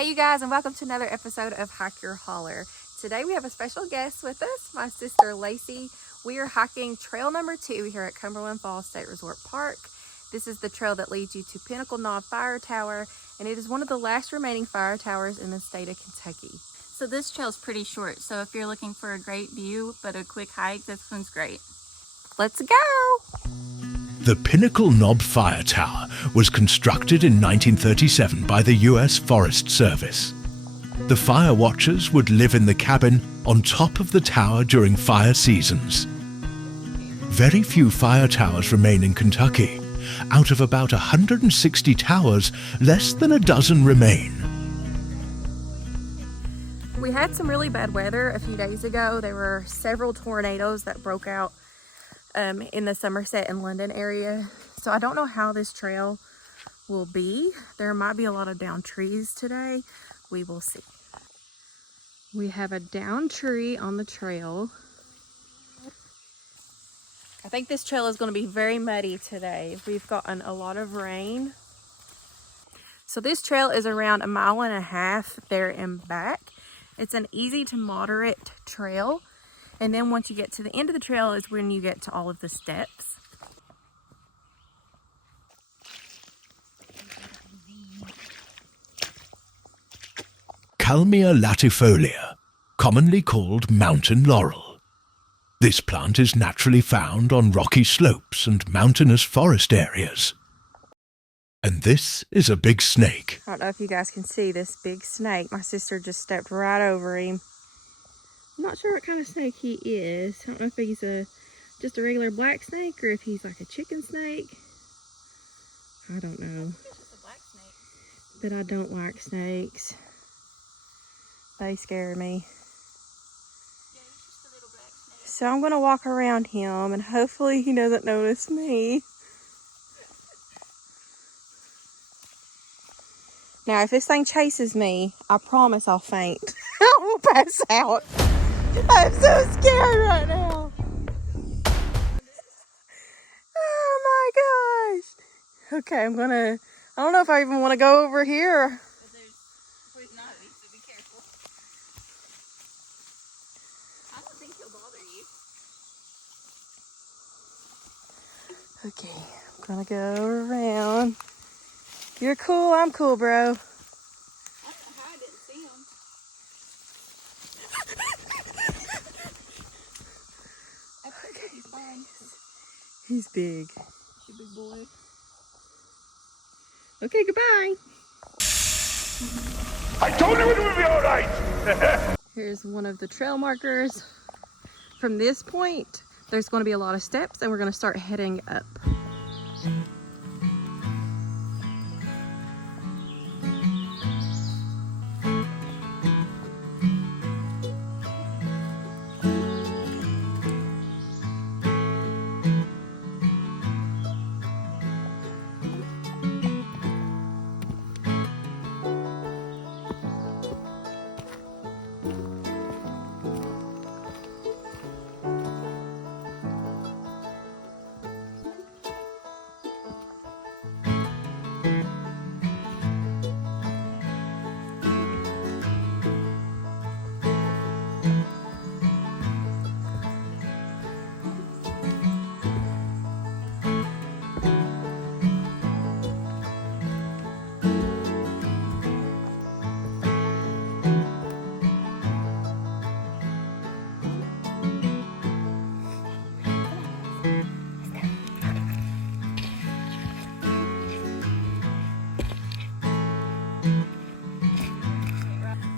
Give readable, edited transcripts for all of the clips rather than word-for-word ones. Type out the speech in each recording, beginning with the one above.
Hey you guys, and welcome to another episode of Hike Your Holler. Today we have a special guest with us, my sister Lacey. We are hiking trail number 2 here at Cumberland Falls State Resort Park. This is the trail that leads you to Pinnacle Knob Fire Tower, and it is one of the last remaining fire towers in the state of Kentucky. So this trail is pretty short, so if you're looking for a great view but a quick hike, this one's great. Let's go! The Pinnacle Knob Fire Tower was constructed in 1937 by the U.S. Forest Service. The fire watchers would live in the cabin on top of the tower during fire seasons. Very few fire towers remain in Kentucky. Out of about 160 towers, less than a dozen remain. We had some really bad weather a few days ago. There were several tornadoes that broke out in the Somerset and London area. So I don't know how this trail will be. There might be a lot of downed trees today. We will see. We have a downed tree on the trail. I think this trail is going to be very muddy today. We've gotten a lot of rain. So this trail is around 1.5 miles there and back. It's an easy to moderate trail. And then once you get to the end of the trail is when you get to all of the steps. Kalmia latifolia, commonly called mountain laurel. This plant is naturally found on rocky slopes and mountainous forest areas. And this is a big snake. I don't know if you guys can see this big snake. My sister just stepped right over him. I'm not sure what kind of snake he is. I don't know if he's just a regular black snake or if he's like a chicken snake. I don't know. I think it's just a black snake. But I don't like snakes. They scare me. Yeah, it's just a little black snake. So I'm going to walk around him and hopefully he doesn't notice me. Now, if this thing chases me, I promise I'll faint. I will pass out. I'm so scared right now. Oh my gosh. Okay, I don't know if I even want to go over here. But there's poison ivy, so be careful. I don't think he'll bother you. Okay, I'm gonna go around. You're cool, I'm cool, bro. I don't know how I didn't see him. I think he's fine. He's big. He's a big boy. Okay, goodbye. I told you it would be all right. Here's one of the trail markers. From this point, there's going to be a lot of steps and we're going to start heading up.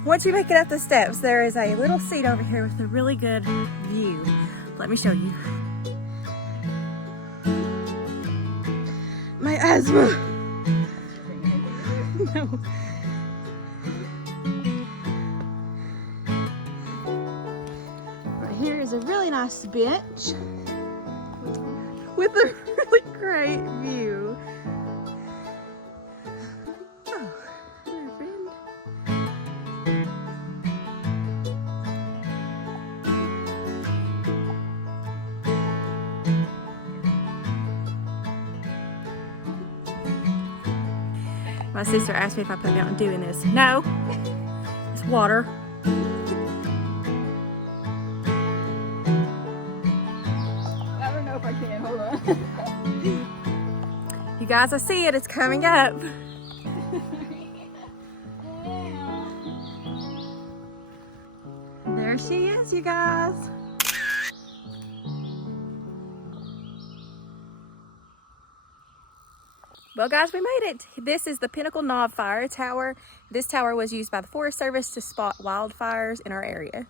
Once you make it up the steps, there is a little seat over here with a really good view. Let me show you. My asthma. No. Right here is a really nice bench with a really great view. Oh, hello, friend. My My sister asked me if I put Mountain Dew in this. No, it's water. I don't know if I can. Hold on. You guys, I see it. It's coming up. There she is, you guys. Well, guys, we made it. This is the Pinnacle Knob Fire Tower. This tower was used by the Forest Service to spot wildfires in our area.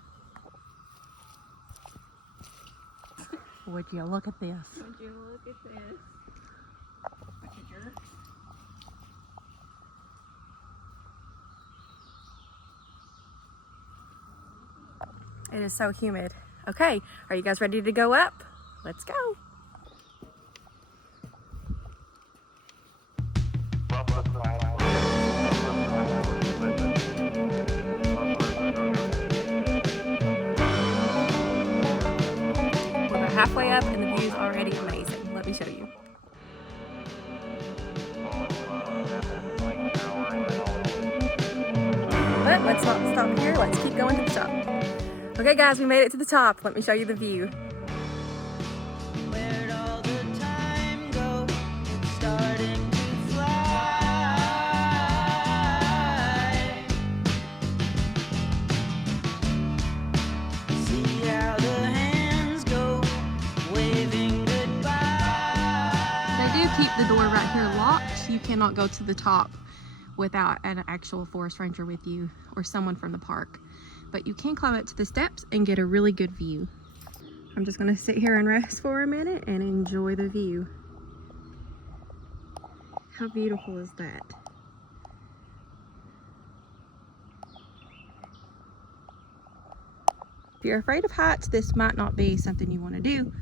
Would you look at this? Would you look at this? It is so humid. Okay, are you guys ready to go up? Let's go. We're about halfway up and the view's already amazing. Let me show you. But let's not stop here. Let's keep going to the top. Okay guys, we made it to the top. Let me show you the view. Where'd all the time go? It's starting to fly. See how the hands go, waving goodbye. They do keep the door right here locked. You cannot go to the top without an actual forest ranger with you or someone from the park. But you can climb up to the steps and get a really good view. I'm just gonna sit here and rest for a minute and enjoy the view. How beautiful is that? If you're afraid of heights, this might not be something you want to do,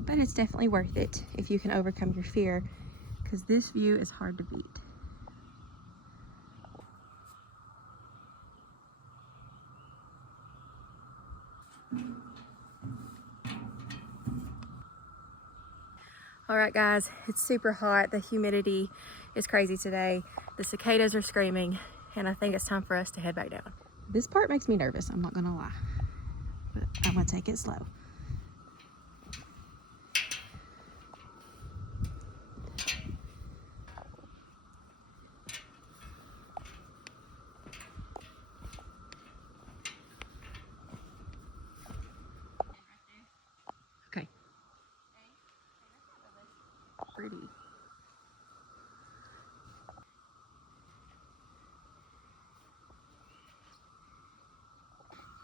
but it's definitely worth it if you can overcome your fear, because this view is hard to beat. All right guys, it's super hot. The humidity is crazy today. The cicadas are screaming, and I think it's time for us to head back down. This part makes me nervous, I'm not gonna lie, but I'm gonna take it slow. Okay. Pretty.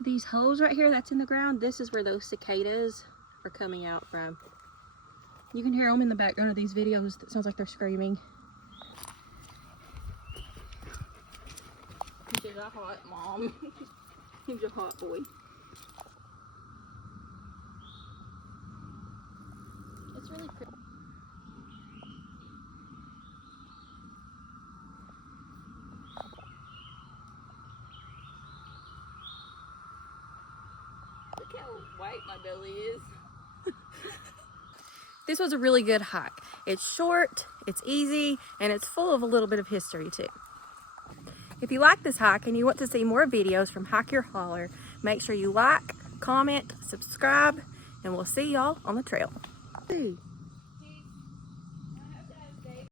These holes right here that's in the ground, this is where those cicadas are coming out from. You can hear them in the background of these videos. It sounds like they're screaming. He's a hot mom. He's a hot boy. It's really pretty. Look how white my belly is. This was a really good hike. It's short, it's easy, and it's full of a little bit of history too. If you like this hike and you want to see more videos from Hike Your Holler, make sure you like, comment, subscribe, and we'll see y'all on the trail. See.